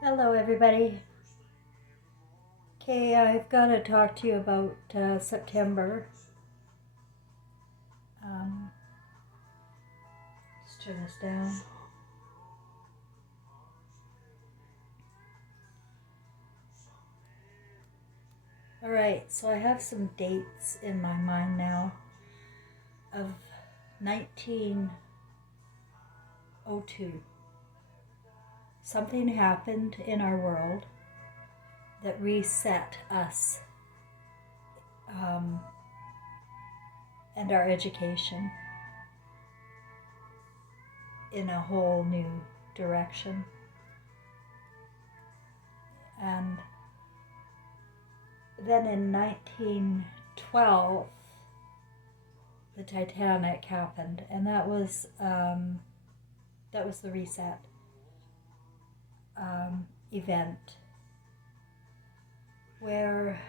Hello, everybody. Okay, I've got to talk to you about September. Let's turn this down. Alright, so I have some dates in my mind now of 1902. Something happened in our world that reset us and our education in a whole new direction. And then in 1912, the Titanic happened, and that was the reset event, where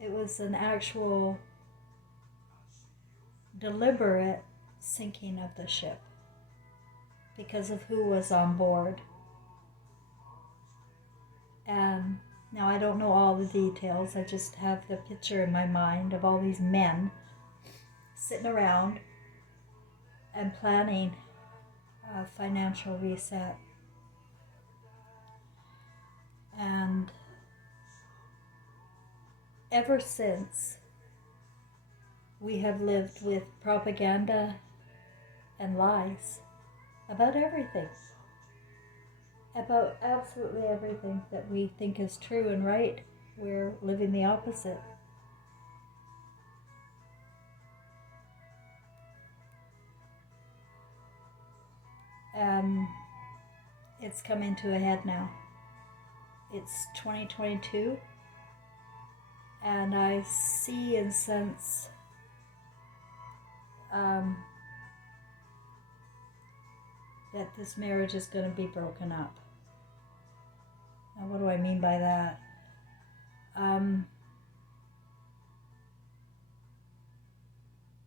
it was an actual deliberate sinking of the ship because of who was on board. And now I don't know all the details, I just have the picture in my mind of all these men sitting around and planning a financial reset. And ever since, we have lived with propaganda and lies about everything. About absolutely everything that we think is true and right. We're living the opposite. It's coming to a head now. It's 2022, and I see and sense that this marriage is going to be broken up. Now, what do I mean by that?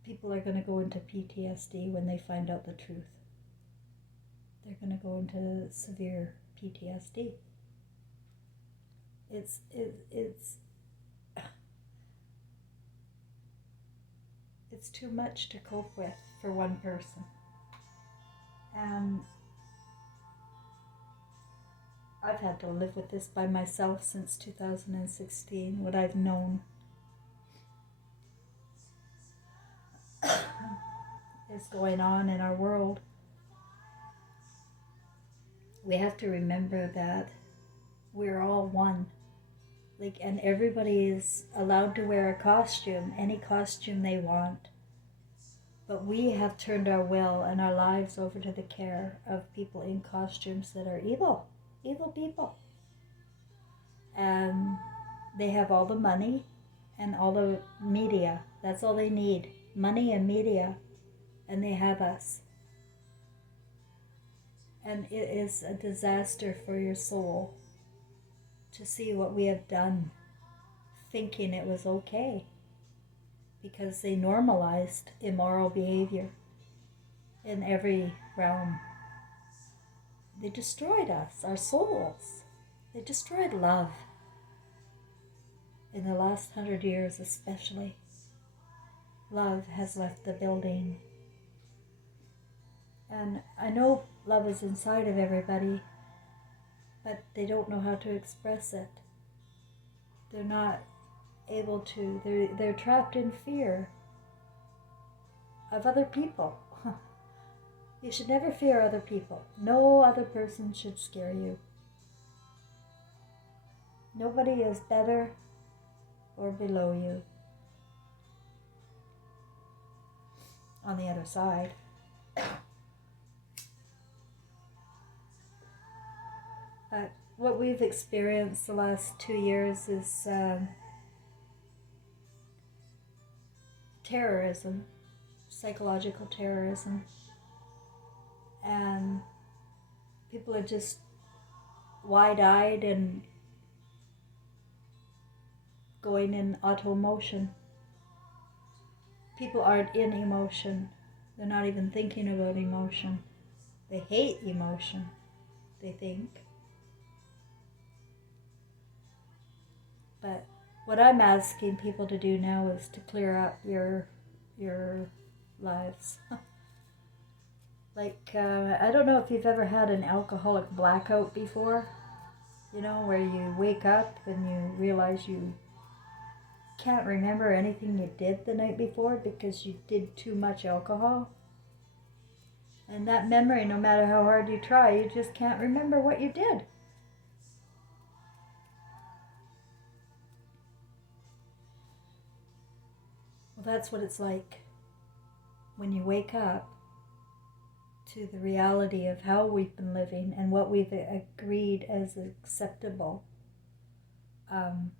People are going to go into PTSD when they find out the truth. They're going to go into severe PTSD. It's too much to cope with for one person. And I've had to live with this by myself since 2016, what I've known is going on in our world. We have to remember that we're all one. And everybody is allowed to wear a costume, any costume they want. But we have turned our will and our lives over to the care of people in costumes that are evil people. And they have all the money and all the media. That's all they need, money and media. And they have us. And it is a disaster for your soul to see what we have done, thinking it was okay, because they normalized immoral behavior in every realm. They destroyed us, our souls. They destroyed love. In the last 100 years especially, love has left the building. And I know love is inside of everybody, but they don't know how to express it. They're not able to. They're trapped in fear of other people. You should never fear other people. No other person should scare you. Nobody is better or below you. On the other side. But what we've experienced the last 2 years is terrorism, psychological terrorism. And people are just wide-eyed and going in auto motion. People aren't in emotion. They're not even thinking about emotion. They hate emotion, they think. But what I'm asking people to do now is to clear up your lives. Like, I don't know if you've ever had an alcoholic blackout before, you know, where you wake up and you realize you can't remember anything you did the night before because you did too much alcohol. And that memory, no matter how hard you try, you just can't remember what you did. Well, that's what it's like when you wake up to the reality of how we've been living and what we've agreed as acceptable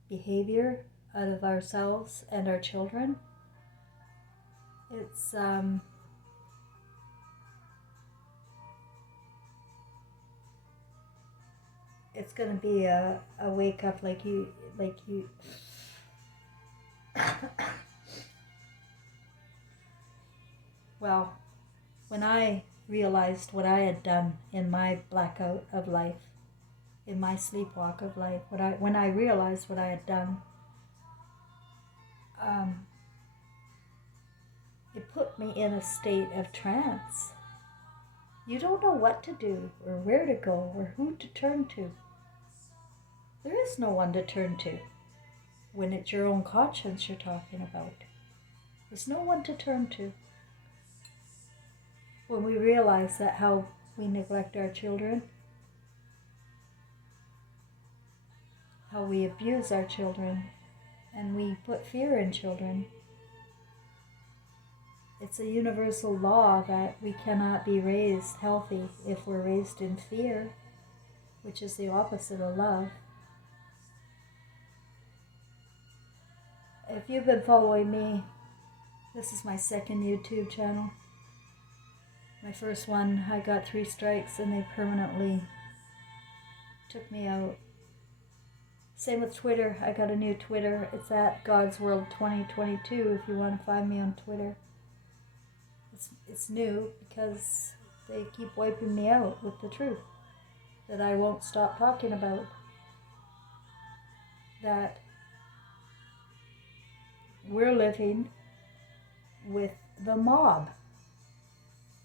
behavior out of ourselves and our children. It's going to be a wake up like you well, when I realized what I had done in my blackout of life, in my sleepwalk of life, when I realized what I had done, it put me in a state of trance. You don't know what to do or where to go or who to turn to. There is no one to turn to when it's your own conscience you're talking about. There's no one to turn to. When we realize that how we neglect our children, how we abuse our children, and we put fear in children. It's a universal law that we cannot be raised healthy if we're raised in fear, which is the opposite of love. If you've been following me, this is my second YouTube channel. My first one, I got 3 strikes and they permanently took me out. Same with Twitter. I got a new Twitter. It's at God's World 2022 if you want to find me on Twitter. It's new because they keep wiping me out with the truth that I won't stop talking about. That we're living with the mob.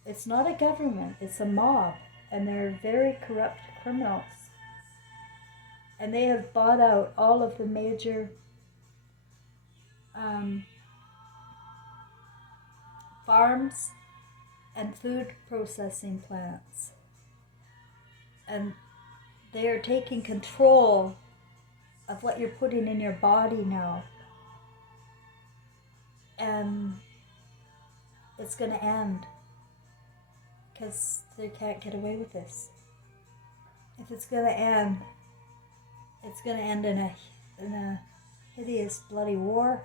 It's not a government, it's a mob, and they're very corrupt criminals. And they have bought out all of the major farms and food processing plants. And they are taking control of what you're putting in your body now. And it's going to end because they can't get away with this. If it's going to end, it's going to end in a hideous bloody war.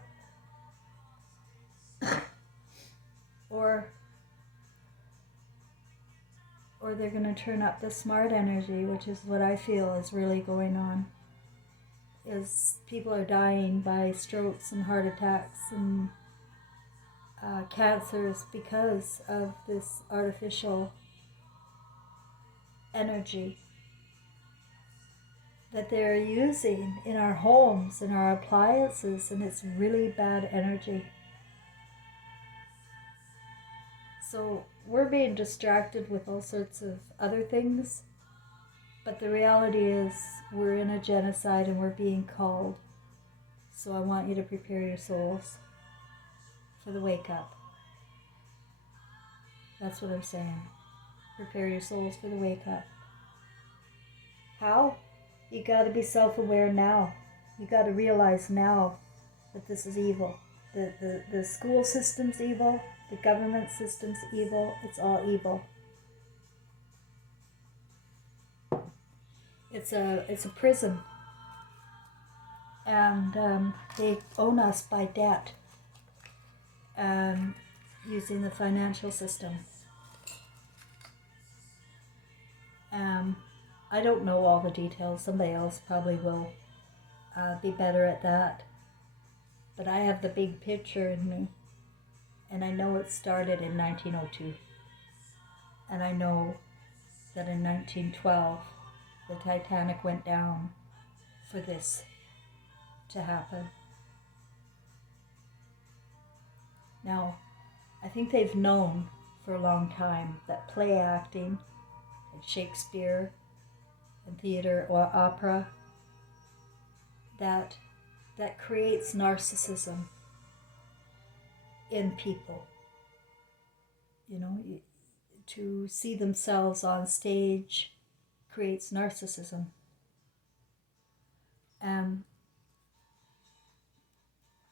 or they're going to turn up the smart energy, which is what I feel is really going on. Is people are dying by strokes and heart attacks and cancers because of this artificial energy that they're using in our homes, in our appliances, and it's really bad energy. So we're being distracted with all sorts of other things, but the reality is we're in a genocide and we're being called. So I want you to prepare your souls for the wake up. That's what I'm saying. Prepare your souls for the wake up. How? You got to be self-aware now. You got to realize now that this is evil. The school system's evil. The government system's evil. It's all evil. It's a prison. And they own us by debt. Using the financial system. I don't know all the details. Somebody else probably will be better at that. But I have the big picture in me. And I know it started in 1902. And I know that in 1912, the Titanic went down for this to happen. Now, I think they've known for a long time that play acting, like Shakespeare and theater or opera, that creates narcissism in people. You know, to see themselves on stage creates narcissism.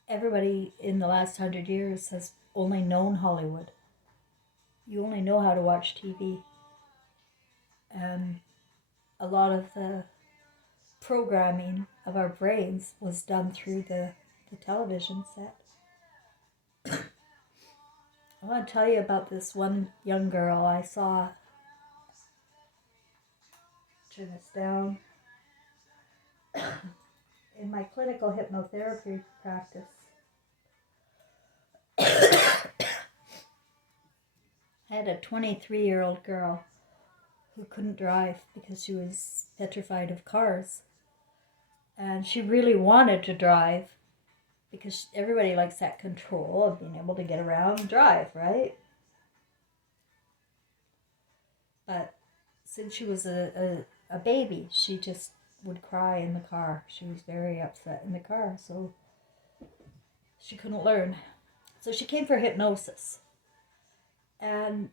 Everybody in the last 100 years has only known Hollywood. You only know how to watch TV. And a lot of the programming of our brains was done through the television set. I want to tell you about this one young girl I saw. Turn this down. In my clinical hypnotherapy practice. I had a 23-year-old girl who couldn't drive because she was petrified of cars. And she really wanted to drive because everybody likes that control of being able to get around and drive, right? But since she was a baby, she just would cry in the car. She was very upset in the car, so she couldn't learn. So she came for hypnosis. And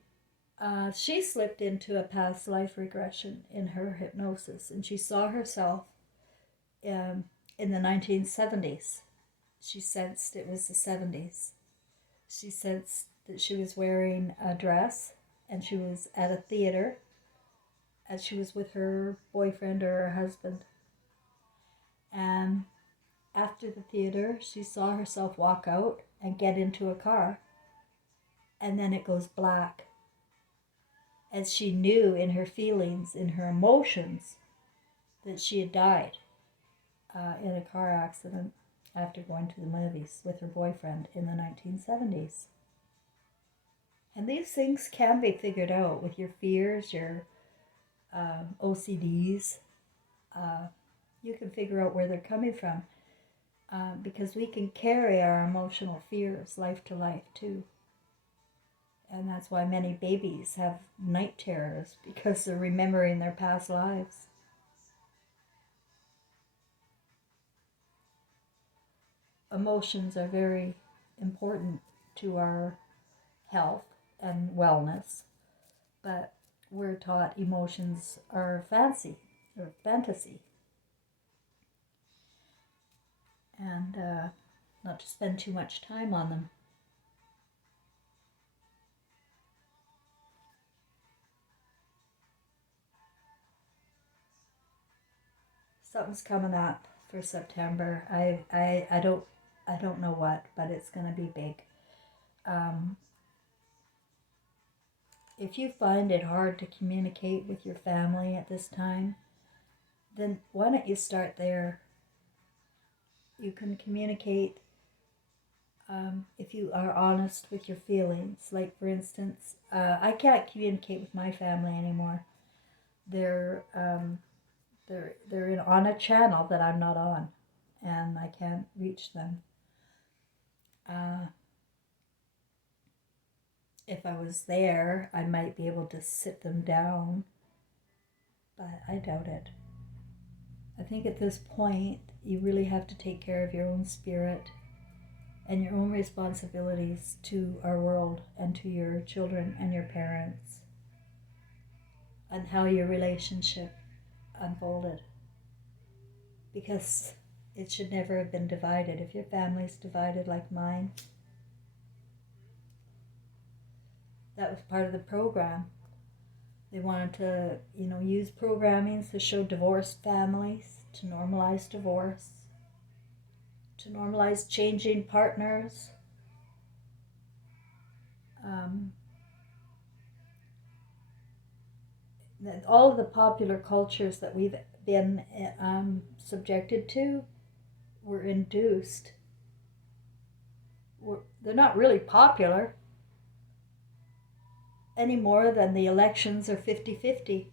she slipped into a past life regression in her hypnosis, and she saw herself in the 1970s. She sensed it was the 70s. She sensed that she was wearing a dress, and she was at a theater, and she was with her boyfriend or her husband. And after the theater, she saw herself walk out and get into a car, and then it goes black. As she knew in her feelings, in her emotions, that she had died in a car accident after going to the movies with her boyfriend in the 1970s. And these things can be figured out with your fears, your OCDs. You can figure out where they're coming from because we can carry our emotional fears life to life too. And that's why many babies have night terrors, because they're remembering their past lives. Emotions are very important to our health and wellness, but we're taught emotions are fancy or fantasy. And not to spend too much time on them. Something's coming up for September. I don't know what, but it's going to be big. If you find it hard to communicate with your family at this time, then why don't you start there? You can communicate if you are honest with your feelings. Like, for instance, I can't communicate with my family anymore. They're on a channel that I'm not on, and I can't reach them. If I was there, I might be able to sit them down, but I doubt it. I think at this point, you really have to take care of your own spirit and your own responsibilities to our world and to your children and your parents, and how your relationship unfolded. Because it should never have been divided. If your family's divided like mine, that was part of the program. They wanted to, use programming to show divorced families, to normalize divorce, to normalize changing partners. All of the popular cultures that we've been subjected to were induced. They're not really popular. any more than the elections are 50-50.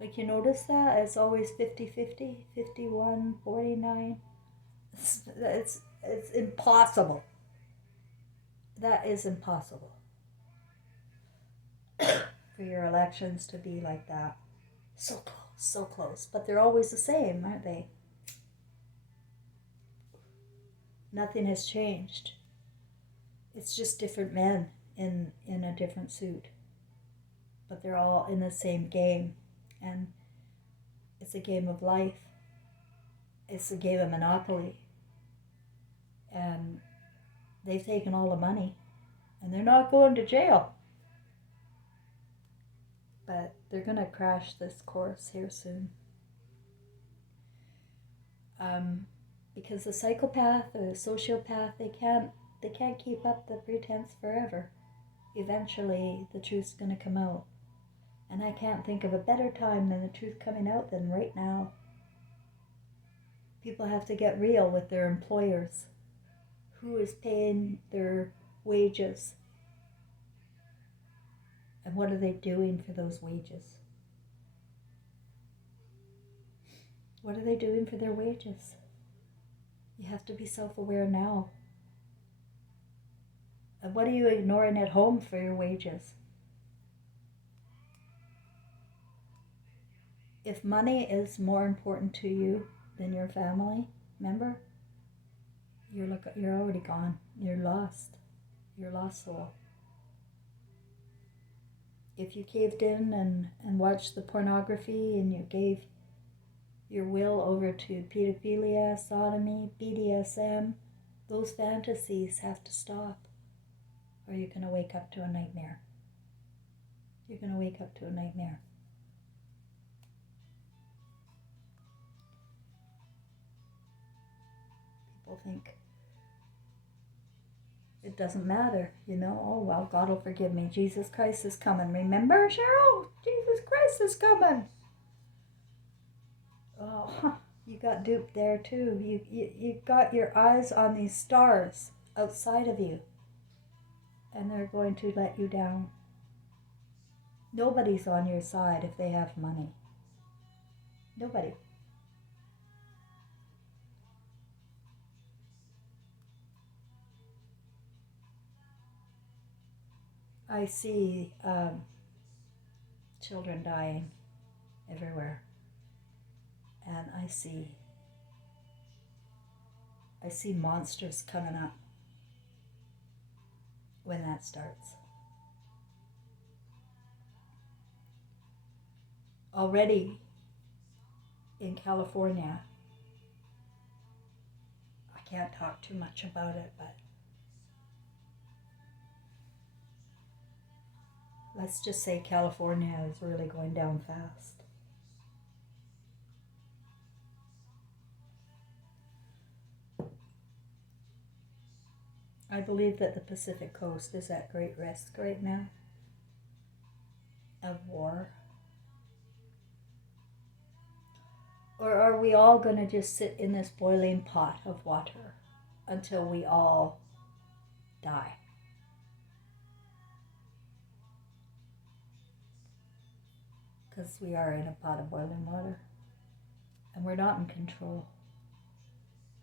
Like, you notice that? It's always 50-50, 51-49. It's impossible. That is impossible for your elections to be like that. So close, so close. But they're always the same, aren't they? Nothing has changed. It's just different men in a different suit. But they're all in the same game. And it's a game of life. It's a game of Monopoly. And they've taken all the money. And they're not going to jail. But they're going to crash this course here soon. Because the psychopath or the sociopath, they can't keep up the pretense forever. Eventually, the truth's going to come out. And I can't think of a better time than the truth coming out than right now. People have to get real with their employers. Who is paying their wages? And what are they doing for those wages? What are they doing for their wages? You have to be self-aware now. And what are you ignoring at home for your wages? If money is more important to you than your family member, you're already gone. You're lost. You're lost soul. If you caved in and watched the pornography and you gave your will over to pedophilia, sodomy, BDSM, those fantasies have to stop, or you're going to wake up to a nightmare. You're going to wake up to a nightmare. People think it doesn't matter, oh, well, God will forgive me. Jesus Christ is coming. Remember, Cheryl? Jesus Christ is coming. Oh, you got duped there too. You got your eyes on these stars outside of you, and they're going to let you down. Nobody's on your side if they have money. Nobody. I see children dying everywhere, and I see monsters coming up when that starts. Already in California, I can't talk too much about it, but let's just say California is really going down fast. I believe that the Pacific Coast is at great risk right now of war. Or are we all going to just sit in this boiling pot of water until we all die? Because we are in a pot of boiling water. And we're not in control.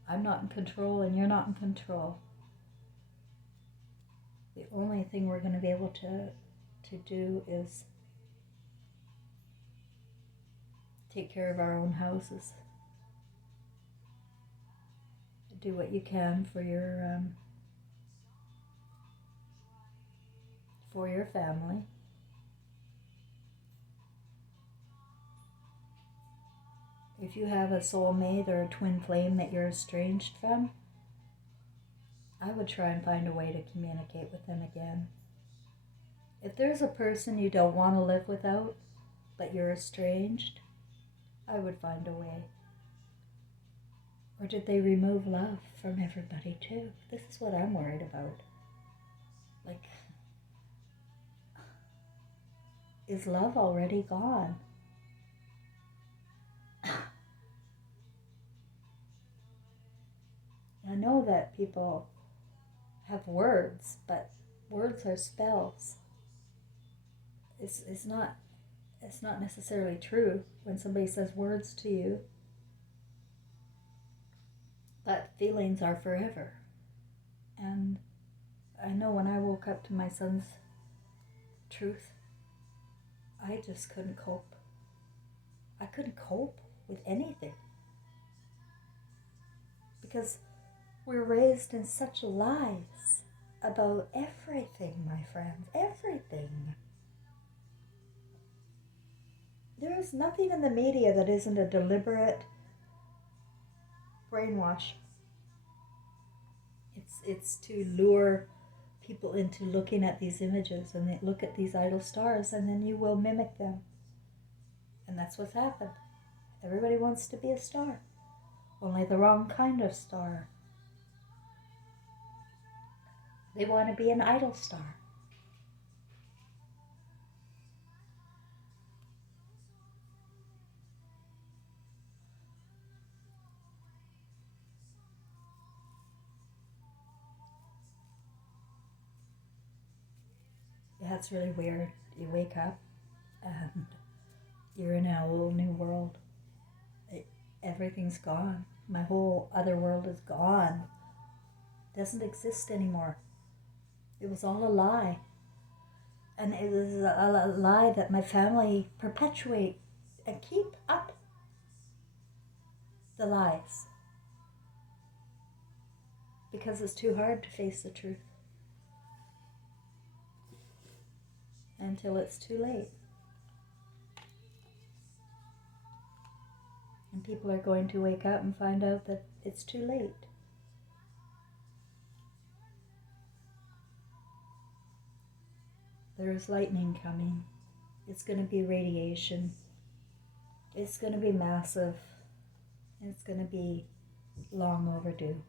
I'm not in control and you're not in control. The only thing we're going to be able to do is take care of our own houses. Do what you can for your family. If you have a soulmate or a twin flame that you're estranged from, I would try and find a way to communicate with them again. If there's a person you don't want to live without, but you're estranged, I would find a way. Or did they remove love from everybody too? This is what I'm worried about. Like, is love already gone? I know that people have words, but words are spells. it's not necessarily true when somebody says words to you, but feelings are forever. And I know when I woke up to my son's truth, I just couldn't cope. I couldn't cope with anything. Because we're raised in such lies about everything, my friends, everything. There is nothing in the media that isn't a deliberate brainwash. It's to lure people into looking at these images, and they look at these idol stars, and then you will mimic them. And that's what's happened. Everybody wants to be a star, only the wrong kind of star. They want to be an idol star. Yeah, it's really weird. You wake up and you're in a whole new world. Everything's gone. My whole other world is gone. It doesn't exist anymore. It was all a lie. And it was a lie that my family perpetuate and keep up the lies. Because it's too hard to face the truth. Until it's too late. And people are going to wake up and find out that it's too late. There's lightning coming. It's going to be radiation. It's going to be massive. It's going to be long overdue.